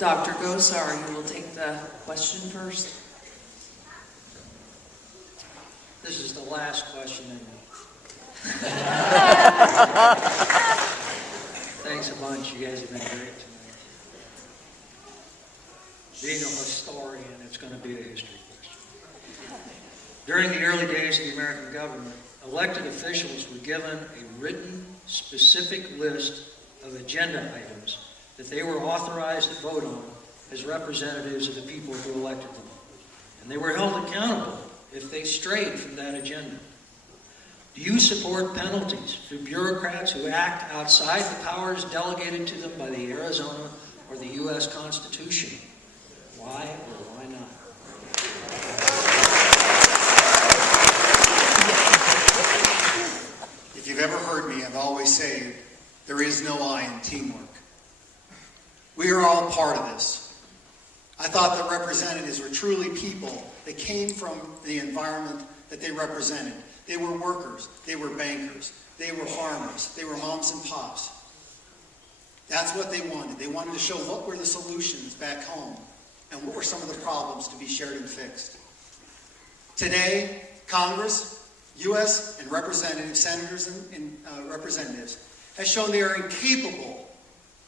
Dr. Gosar, you will take the question first. This is the last question. Thanks a bunch. You guys have been great tonight. Being a historian, it's going to be a history question. During the early days of the American government, elected officials were given a written, specific list of agenda items that they were authorized to vote on as representatives of the people who elected them. And they were held accountable if they strayed from that agenda. Do you support penalties for bureaucrats who act outside the powers delegated to them by the Arizona or the U.S. Constitution? Why or why not? If you've ever heard me, I've always said, there is no I in teamwork. We are all part of this. I thought that representatives were truly people that came from the environment that they represented. They were workers, they were bankers, they were farmers, they were moms and pops. That's what they wanted. They wanted to show what were the solutions back home and what were some of the problems to be shared and fixed. Today, Congress, U.S. and representatives, senators and representatives, has shown they are incapable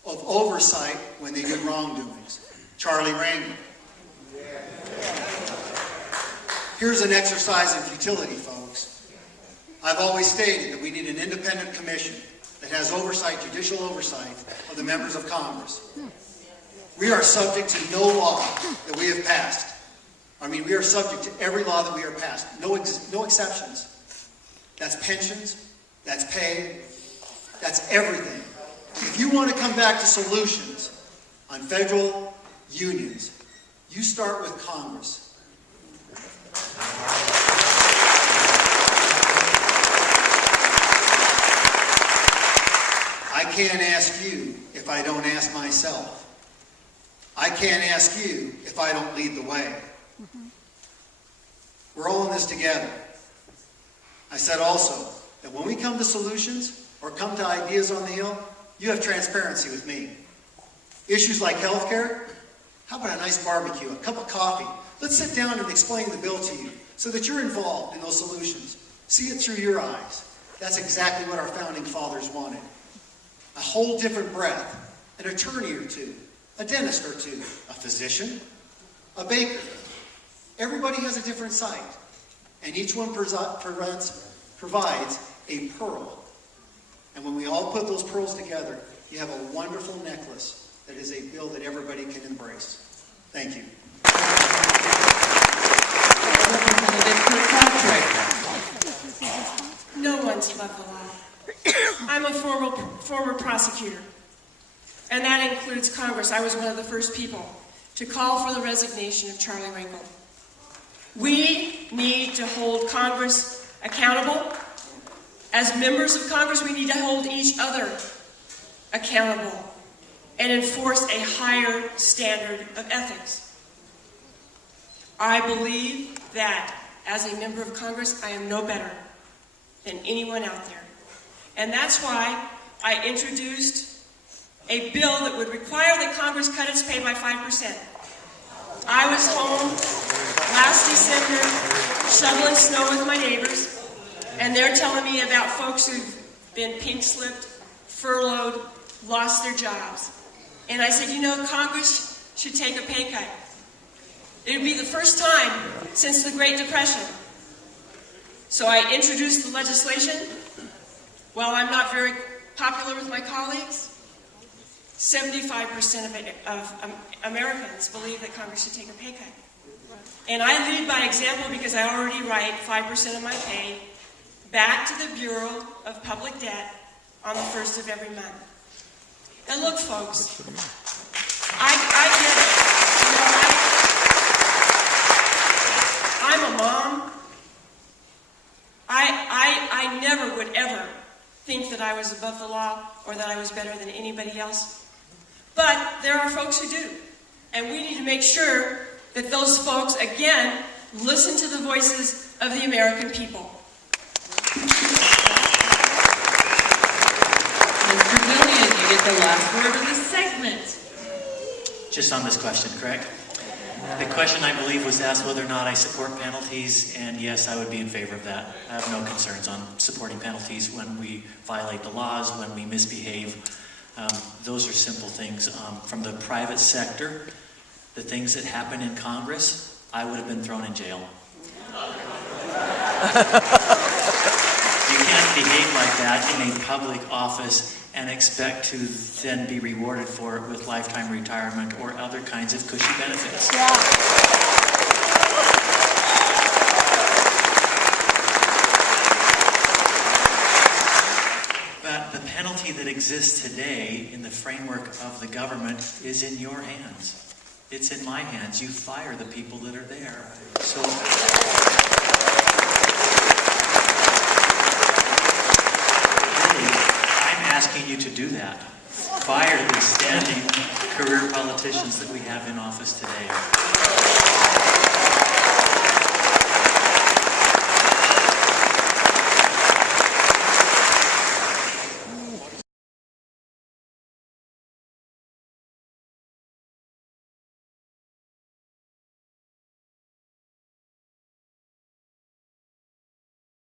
of oversight when they do wrongdoings. Charlie Rangel. Here's an exercise in futility, folks. I've always stated that we need an independent commission that has oversight, judicial oversight, of the members of Congress. We are subject to no law that we have passed. We are subject to every law that we are passed. No exceptions. That's pensions, that's pay, that's everything. If you want to come back to solutions on federal unions, you start with Congress. I can't ask you if I don't ask myself. I can't ask you if I don't lead the way. We're all in this together. I said also that when we come to solutions or come to ideas on the Hill, you have transparency with me. Issues like healthcare, how about a nice barbecue, a cup of coffee? Let's sit down and explain the bill to you so that you're involved in those solutions. See it through your eyes. That's exactly what our founding fathers wanted. A whole different breadth, an attorney or two, a dentist or two, a physician, a baker. Everybody has a different site, and each one provides a pearl. And when we all put those pearls together, you have a wonderful necklace that is a bill that everybody can embrace. Thank you. No one's above the law. I'm a former prosecutor, and that includes Congress. I was one of the first people to call for the resignation of Charlie Rangel. We need to hold Congress accountable. As members of Congress, we need to hold each other accountable and enforce a higher standard of ethics. I believe that as a member of Congress, I am no better than anyone out there. And that's why I introduced a bill that would require that Congress cut its pay by 5%. I was home last December shoveling snow with my neighbors, and they're telling me about folks who've been pink-slipped, furloughed, lost their jobs. And I said, Congress should take a pay cut. It would be the first time since the Great Depression. So I introduced the legislation. While I'm not very popular with my colleagues, 75% of Americans believe that Congress should take a pay cut. And I lead by example because I already write 5% of my pay back to the Bureau of Public Debt on the 1st of every month. And look, folks, I get it. I'm a mom. I never would ever think that I was above the law or that I was better than anybody else. But there are folks who do. And we need to make sure that those folks, again, listen to the voices of the American people. Mr. Millian, you get the last word of the segment. Just on this question, correct? The question, I believe, was asked whether or not I support penalties, and yes, I would be in favor of that. I have no concerns on supporting penalties when we violate the laws, when we misbehave. Those are simple things. From the private sector, the things that happen in Congress, I would have been thrown in jail. You can't behave like that in a public office and expect to then be rewarded for it with lifetime retirement or other kinds of cushy benefits. But the penalty that exists today in the framework of the government is in your hands. It's in my hands. You fire the people that are there. So asking you to do that. Fire the standing career politicians that we have in office today.